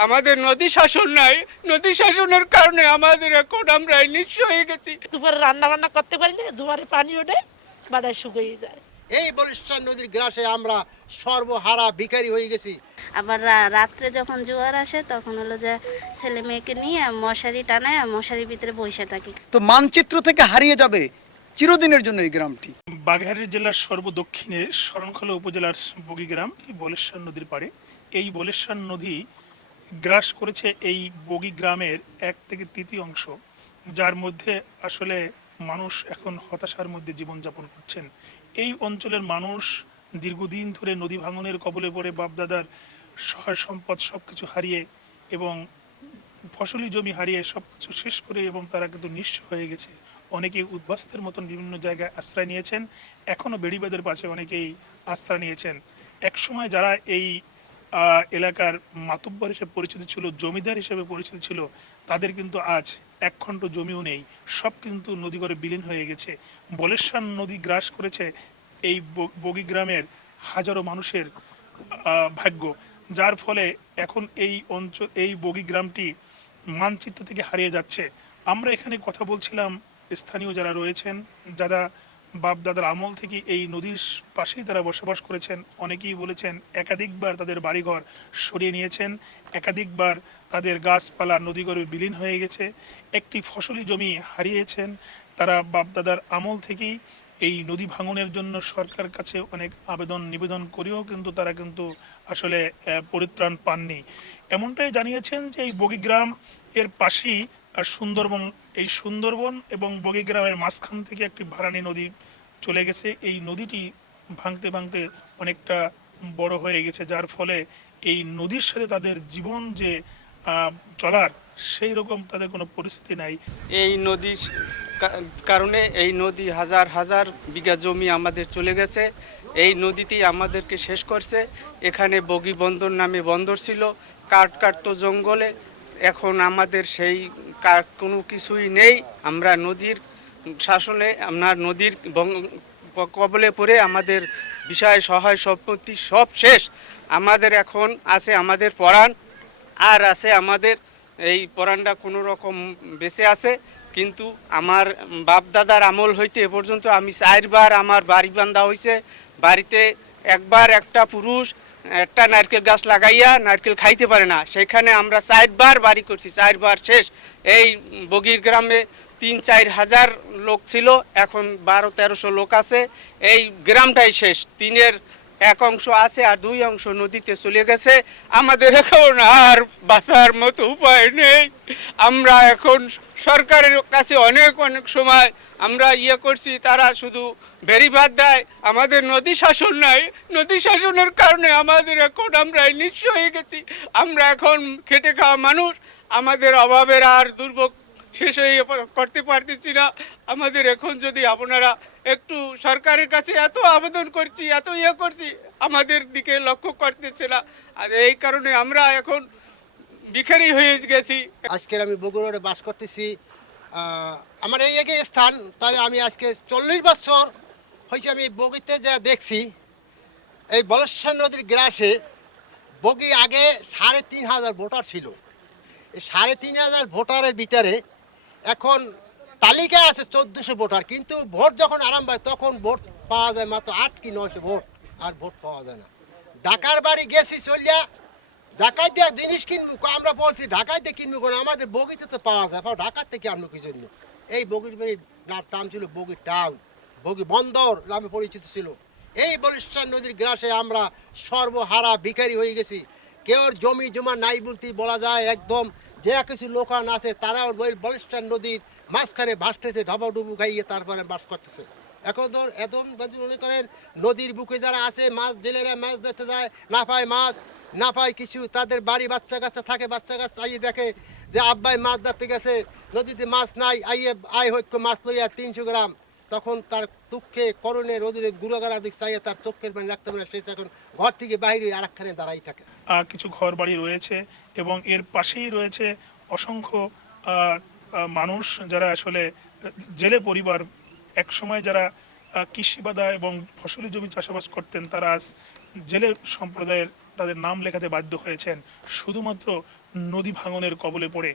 আমাদের নদী শাসন নাই নদী শাসনের কারণে আমাদের এখন আমরা নিঃস্ব হয়ে গেছি। দুপুরে রান্না বান্না করতে পারি না জোয়ারে পানি ওঠে বাড়ায় শুকিয়ে যায়। এই বলিষ্ঠান নদীর গ্রাসে আমরা সর্বহারা ভিখারি হয়ে গেছি। আবার রা- রাত্রে যখন জোয়ার আসে তখন হলো যে ছেলে মেয়েকে নিয়ে মশারি টানায় মশারির ভিতরে বসে থাকি। তো মানচিত্র থেকে হারিয়ে যাবে চিরদিনের জন্য এই গ্রামটি। বাগেরহাট জেলার সর্বদক্ষিণে শরণখোলা উপজেলার বগিগ্রাম বলেশ্বর নদীর পাড়ে। এই বলেশ্বর নদী গ্রাস করেছে এই বগি গ্রামের এক থেকে তৃতীয় অংশ, যার মধ্যে আসলে মানুষ এখন হতাশার মধ্যে জীবনযাপন করছেন। এই অঞ্চলের মানুষ দীর্ঘদিন ধরে নদী ভাঙনের কবলে পড়ে বাপদাদার সহায় সম্পদ সব কিছু হারিয়ে এবং ফসলি জমি হারিয়ে সব কিছু শেষ করে এবং তারা কিন্তু নিঃস্ব হয়ে গেছে। অনেকেই উদ্বাস্তের মতন বিভিন্ন জায়গায় আশ্রয় নিয়েছেন এখনও বেড়িবাদের পাশে অনেকেই আশ্রয় নিয়েছেন। একসময় যারা এই এলাকার মাতুব্বর হিসেবে পরিচিত ছিল, জমিদার হিসেবে পরিচিত ছিল, তাদের কিন্তু আজ এক খণ্ড জমিও নেই। সব কিন্তু নদী করে বিলীন হয়ে গেছে। বলেশ্বর নদী গ্রাস করেছে এই বগি গ্রামের হাজারো মানুষের ভাগ্য। যার ফলে এখন এই অঞ্চল এই বগি গ্রামটি মানচিত্র থেকে হারিয়ে যাচ্ছে। আমরা এখানে কথা বলছিলাম স্থানীয় যারা রয়েছেন, যারা বাপ দাদার আমল থেকে এই নদীর পাশেই তারা বসবাস করেছেন। অনেকেই বলেছেন একাধিকবার তাদের বাড়িঘর সরিয়ে নিয়েছেন। একাধিকবার তাদের গাছপালা নদীগর্ভে বিলীন হয়ে গেছে। একটি ফসলি জমি হারিয়েছেন। তারা বাপদাদার আমল থেকেই এই নদী ভাঙনের জন্য সরকার কাছে অনেক আবেদন নিবেদন করেও কিন্তু তারা কিন্তু আসলে পরিত্রাণ পাননি। এমনটাই জানিয়েছেন যে এই বগিগ্রাম এর পাশেই আর সুন্দরবন, এই সুন্দরবন এবং বগিগ্রামের মাঝখান থেকে একটি ভারানী নদী চলে গেছে। এই নদীটি ভাঙতে ভাঙতে অনেকটা বড় হয়ে গেছে, যার ফলে এই নদীর সাথে তাদের জীবন যে চলার সেই রকম তাদের কোনো পরিস্থিতি নাই। এই নদীর কারণে এই নদী হাজার হাজার বিঘা জমি আমাদের চলে গেছে। এই নদীতেই আমাদেরকে শেষ করছে। এখানে বগি বন্দর নামে বন্দর ছিল। কাঠ কাটতো জঙ্গলে এখন আমাদের সেই কোনো কিছুই নেই। আমরা নদীর শাসনে, আমরা নদীর কবলে পড়ে আমাদের বিষয় সহায় সম্পত্তি সব শেষ। আমাদের এখন আছে আমাদের পরাণ, আর আছে আমাদের এই পরানটা কোনো রকম বেঁচে আছে। কিন্তু আমার বাপ দাদার আমল হইতে এ পর্যন্ত আমি চারবার আমার বাড়ি বান্ধা হয়েছে বাড়িতে একবার একটা পুরুষ একটা নারকেল গাছ লাগাইয়া নারকেল খাইতে পারে না। সেখানে আমরা চারবার বাড়ি করছি, চারবার শেষ। এই বগির গ্রামে তিন, চার হাজার লোক ছিল, এখন বারো, তেরোশো লোক আছে। এই গ্রামটাই শেষ। তিনের এক অংশ আছে আর দুই অংশ নদীতে চলে গেছে। আমাদের এখন আর বাঁচার মতো উপায় নেই। আমরা এখন সরকারের কাছে অনেক অনেক সময় আমরা ইয়ে করছি, তারা শুধু বেরিবাদ দেয়। আমাদের নদী শাসন নাই। নদী শাসনের কারণে আমাদের এখন আমরা নিঃস্ব হয়ে গেছি। আমরা এখন খেটে খাওয়া মানুষ। আমাদের অভাবের আর দুর্ভোগ শেষ হয়ে করতে পারতেছি না। আমাদের এখন যদি আপনারা একটু সরকারের কাছে এত আবেদন করছি, এত ইয়ে করছি, আমাদের দিকে লক্ষ্য করতেছে না। আর এই কারণে আমরা এখন বিখারি হয়ে গেছি। আজকের আমি বগুড়ারে বাস করতেছি। আমার এই একে স্থান তাই আমি আজকে চল্লিশ বছর হয়েছে আমি বগিতে যা দেখছি। এই বলেশ্বর নদীর গ্রাসে বগি আগে সাড়ে তিন হাজার ভোটার ছিল। এই সাড়ে তিন হাজার ভোটারের ভিতরে এখন তালিকায় আছে চোদ্দোশো ভোটার কিন্তু ভোট যখন আরম্ভ হয় তখন ভোট পাওয়া যায় মাত্র আট কি নয়শো ভোট, আর ভোট পাওয়া যায় না। ঢাকার বাড়ি গেছি চলিয়া, ঢাকায় দিয়ে জিনিস কিনবো আমরা বলছি, ঢাকায় দিয়ে কিনবো কোনো আমাদের বগিতে তো পাওয়া যায় ঢাকার থেকে আনব কি জন্য? এই বগির বাড়ির নাম ছিল বগি টাউন, বগি বন্দর নামে পরিচিত ছিল। এই বলিষ্ঠান নদীর গ্রাসে আমরা সর্বহারা ভিখারি হয়ে গেছি। কেউ জমি জমা নাই বলতে বলা যায় একদম। যে কিছু লোকান আছে তারাও ওই বলিষ্ঠান নদীর মাঝখানে ভাসতেছে ঢবাডুবু খাইয়ে তারপরে বাস করতেছে। এখন ধর, এখন মনে করেন নদীর বুকে যারা আছে, মাছ জেলেরা মাছ ধরতে যায়, না পায় মাছ, না পায় কিছু, তাদের বাড়ি বাচ্চা কাচ্চা থাকে, বাচ্চা কাচ্চা আইয়ে দেখে যে আব্বাই মাছ ধরতে গেছে, নদীতে মাছ নাই, আইয়ে আয় হইক্য মাছ লইয়া তিনশো গ্রাম। তখন তার দুঃখে করণে রোদে গুড়াগাড়ার দিক চাইয়ে তার চোখের পানি রাখতে পারে সে এখন ঘর থেকে বাইরে আর একখানে দাঁড়াই থাকে। কিছু ঘর বাড়ি রয়েছে এবং এর পাশেই রয়েছে অসংখ্য মানুষ যারা আসলে জেলে পরিবার। একসময় যারা কৃষিবাদা এবং ফসলি জমি চাষাবাদ করতেন, তারা আজ জেলে সম্প্রদায়ের তাদের নাম লেখাতে বাধ্য হয়েছেন। শুধুমাত্র নদী ভাঙনের কবলে পড়ে।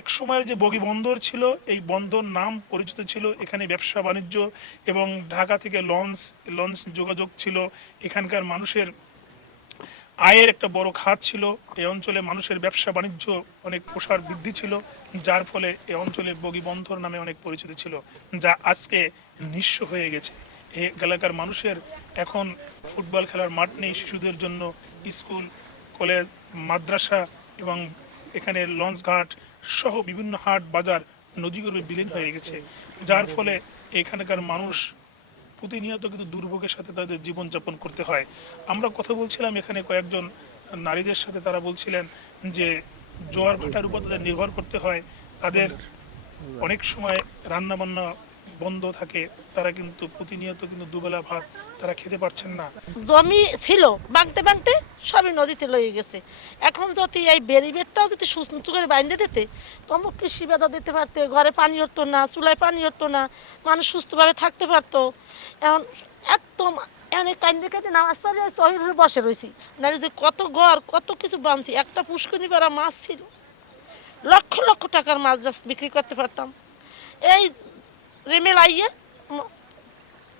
এক সময়ের যে বগি বন্দর ছিল, এই বন্দর নাম পরিচিত ছিল এখানে ব্যবসা, বাণিজ্য এবং ঢাকা থেকে লঞ্চ লঞ্চ যোগাযোগ ছিল। এখানকার মানুষের আয়ের একটা বড় খাত ছিল। এই অঞ্চলে মানুষের ব্যবসা বাণিজ্য অনেক প্রসার বৃদ্ধি ছিল, যার ফলে এ অঞ্চলে বগি বন্দর নামে অনেক পরিচিত ছিল, যা আজকে নিঃস্ব হয়ে গেছে। এ এলাকার মানুষের এখন ফুটবল খেলার মাঠ নেই, শিশুদের জন্য স্কুল, কলেজ, মাদ্রাসা এবং এখানে লঞ্চ ঘাট সহ বিভিন্ন হাট, বাজার নদীগর্ভে বিলীন হয়ে গেছে, যার ফলে এখানকার মানুষ প্রতিনিয়ত কিন্তু দুর্ভোগের সাথে তাদের জীবনযাপন করতে হয়। আমরা কথা বলছিলাম এখানে কয়েকজন নারীদের সাথে তারা বলছিলেন যে জোয়ার ভাটার উপর তাদের নির্ভর করতে হয়। তাদের অনেক সময় রান্না বান্না বন্ধ থাকে, তারা কিন্তু প্রতিনিয়ত কিন্তু দুবেলা ভাত তারা খেতে পারছেন না। জমি ছিল বাঁধতে বাঁধতে সবই নদীতে লয়ে গেছে। এখন যদি এই বেরিবেটটাও যদি সুস্থ করে বাইন্ধে দিতে তমুক কৃষি বেদা দিতে পারতে, ঘরে পানি হতো না, চুলায় পানি হতো না, মানুষ সুস্থভাবে থাকতে পারতো। এখন একদম অনেক কান্দে কান্দে নামাজ পড়ে শহরের বসে রয়েছি। নারী যে কত ঘর, কত কিছু বাঁধছি, একটা পুষ্করণী বেড়া মাছ ছিল। লক্ষ লক্ষ টাকার মাছ বিক্রি করতে পারতাম। এই রেমেল আইয়ে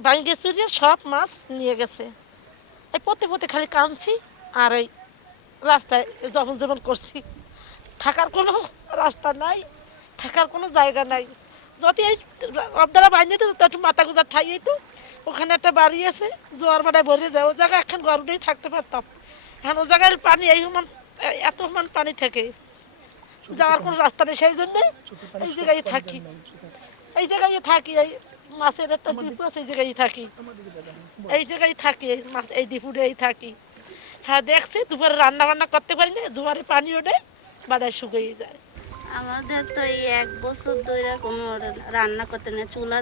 ভাঙ্গে চুরিয়ে সব মাছ নিয়ে গেছে। এই পথে পথে খালি কাঁদছি আর এই রাস্তায় জবন জবন করছি। থাকার কোনো রাস্তা নাই, থাকার কোনো জায়গা নাই। যদি এই আপনারা বাইরে তো একটু মাথা গুজার ঠাই তো ওখানে একটা বাড়ি আছে, জোয়ার বাড়ায় ভরে যায়। ও জায়গায় এখন গরমেই থাকতে পারতাম। এখন ও জায়গায় পানি, এই সমান এত সমান পানি থাকে। যাওয়ার কোনো রাস্তা নেই, সেই জন্যে এই জায়গায় থাকি। এই জায়গায় থাকি এই মাছের একটা ডিপু আছে এই জায়গায় থাকি। এই জায়গায় থাকি এই মাছ এই ডিপুটাই থাকি। হ্যাঁ দেখছি দুপুরে রান্না বান্না করতে পারি না জোয়ারে পানি ওঠে বাড়ায় শুকিয়ে যায়। আমাদের তো এই এক বছর ধরে কোনো রান্না করতে না চুলা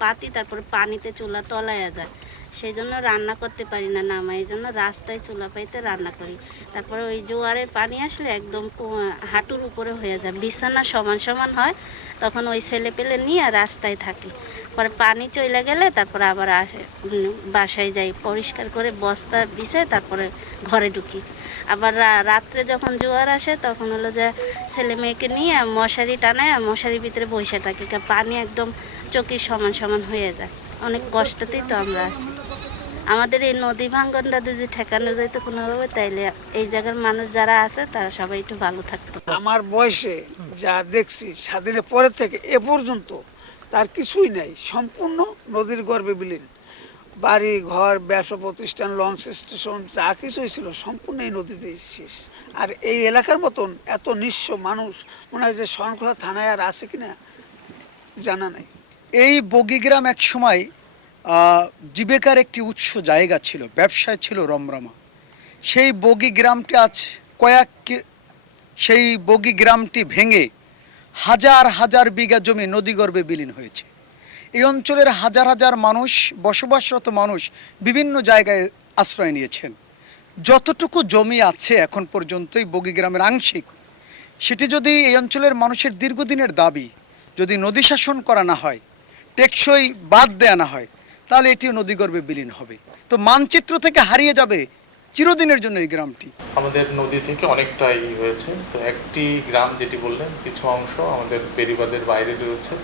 পাতি তারপরে পানিতে চুলা তলায় যায়। সেই জন্য রান্না করতে পারি না নামা এই জন্য রাস্তায় চুলা পাইতে রান্না করি। তারপরে ওই জোয়ারের পানি আসলে একদম হাঁটুর উপরে হয়ে যায়, বিছানা সমান সমান হয়, তখন ওই ছেলে পেলে নিয়ে রাস্তায় থাকি। পরে পানি চলে গেলে তারপরে আবার আসে বাসায় যাই, পরিষ্কার করে বস্তা বিছায় তারপরে ঘরে ঢুকি। আবার রাত্রে যখন জোয়ার আসে, তখন হলো যে ছেলে মেয়েকে নিয়ে মশারি টানায়, মশারির ভিতরে বসে থাকি পানি একদম চোখের সমান সমান হয়ে যায়। অনেক কষ্টতেই তো আমরা আছি। আমাদের এই নদী ভাঙ্গনটা যদি ঠেকানো যেত কোনোভাবে, তাইলে এই জায়গার মানুষ যারা আছে, তারা সবাই একটু ভালো থাকতো। আমার বয়সে যা দেখছি, স্বাধীনের পরে থেকে এ পর্যন্ত তার কিছুই নাই। সম্পূর্ণ নদীর গর্ভে বিলীন। বাড়ি, ঘর ব্যবসা প্রতিষ্ঠান লঞ্চ স্টেশন যা কিছুই ছিল সম্পূর্ণ এই নদীতে শেষ। আর এই এলাকার মতন এত নিঃস্ব মানুষ, মনে হয় যে শরণখোলা থানায় আর আছে কিনা জানা নাই। এই বগিগ্রাম এক সময় জীবিকার একটি উৎস জায়গা ছিল, ব্যবসায় ছিল রমরমা। সেই বগি গ্রামটি আজ কয়েক সেই বগি গ্রামটি ভেঙে হাজার হাজার বিঘা জমি নদীগর্ভে বিলীন হয়েছে। এই অঞ্চলের হাজার হাজার মানুষ, বসবাসরত মানুষ বিভিন্ন জায়গায় আশ্রয় নিয়েছেন। যতটুকু জমি আছে এখন পর্যন্ত এই বগি গ্রামের আংশিক। সেটি যদি এই অঞ্চলের মানুষের দীর্ঘদিনের দাবি, যদি নদী শাসন করা না হয় টেকসই বাদ দেয়া না হয়, তাহলে এটিও নদীগর্ভে বিলীন হবে। তো মানচিত্র থেকে হারিয়ে যাবে চিরদিনের জন্য এই গ্রামটি। আমাদের নদী থেকে অনেকটাই হয়েছে। তো একটি গ্রাম যেটি বললেন, কিছু অংশ আমাদের বেরিবাদের বাইরে রয়েছে।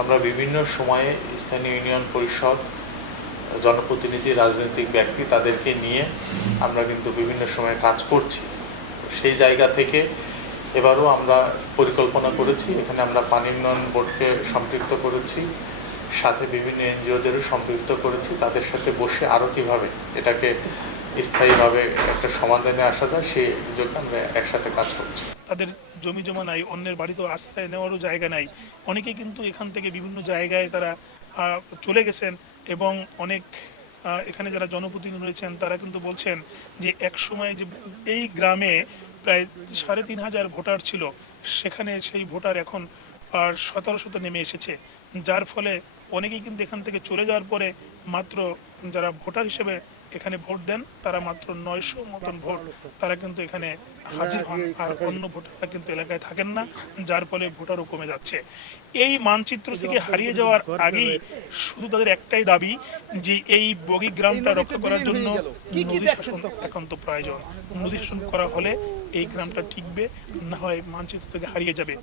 আমরা বিভিন্ন সময়ে স্থানীয় ইউনিয়ন পরিষদ, জনপ্রতিনিধি, রাজনৈতিক ব্যক্তি তাদেরকে নিয়ে আমরা কিন্তু বিভিন্ন সময়ে কাজ করছি। সেই জায়গা থেকে এবারও আমরা পরিকল্পনা করেছি। এখানে আমরা পানি উন্নয়ন বোর্ডকে সম্পৃক্ত করেছি। সাথে বিভিন্ন এনজিওদেরও সম্পৃক্ত করেছি, তাদের সাথে বসে আরও কীভাবে এটাকে স্থায়ীভাবে একটা সমাধানে আসা যায় সেই উদ্যোগে আমরা একসাথে কাজ করছি। তাদের জমি জমা নাই, অন্যের বাড়িতেও আশ্রয় নেওয়ারও জায়গা নাই। অনেকে কিন্তু এখান থেকে বিভিন্ন জায়গায় তারা চলে গেছেন এবং অনেক এখানে যারা জনপ্রতিনিধি রয়েছেন, তারা কিন্তু বলছেন যে এক সময় যে এই গ্রামে প্রায় সাড়ে তিন হাজার ভোটার ছিল, সেখানে সেই ভোটার এখন আর সতেরো শত নেমে এসেছে। যার ফলে অনেকেই কিন্তু এখান থেকে চলে যাওয়ার পরে মাত্র যারা ভোটার হিসেবে এখানে ভোট দেন, তারা মাত্র নয়শো মতন ভোট তারা কিন্তু এখানে হাজির হন। আর অন্য ভোটাররা কিন্তু এলাকায় থাকেন না, যার ফলে ভোটারও কমে যাচ্ছে। এই মানচিত্র থেকে হারিয়ে যাওয়ার আগেই শুধু তাদের একটাই দাবি যে এই বগি গ্রামটা রক্ষা করার জন্য নদী শাসন একান্ত প্রয়োজন। নদী শাসন করা হলে এই গ্রামটা টিকবে, না হয় মানচিত্র থেকে হারিয়ে যাবে।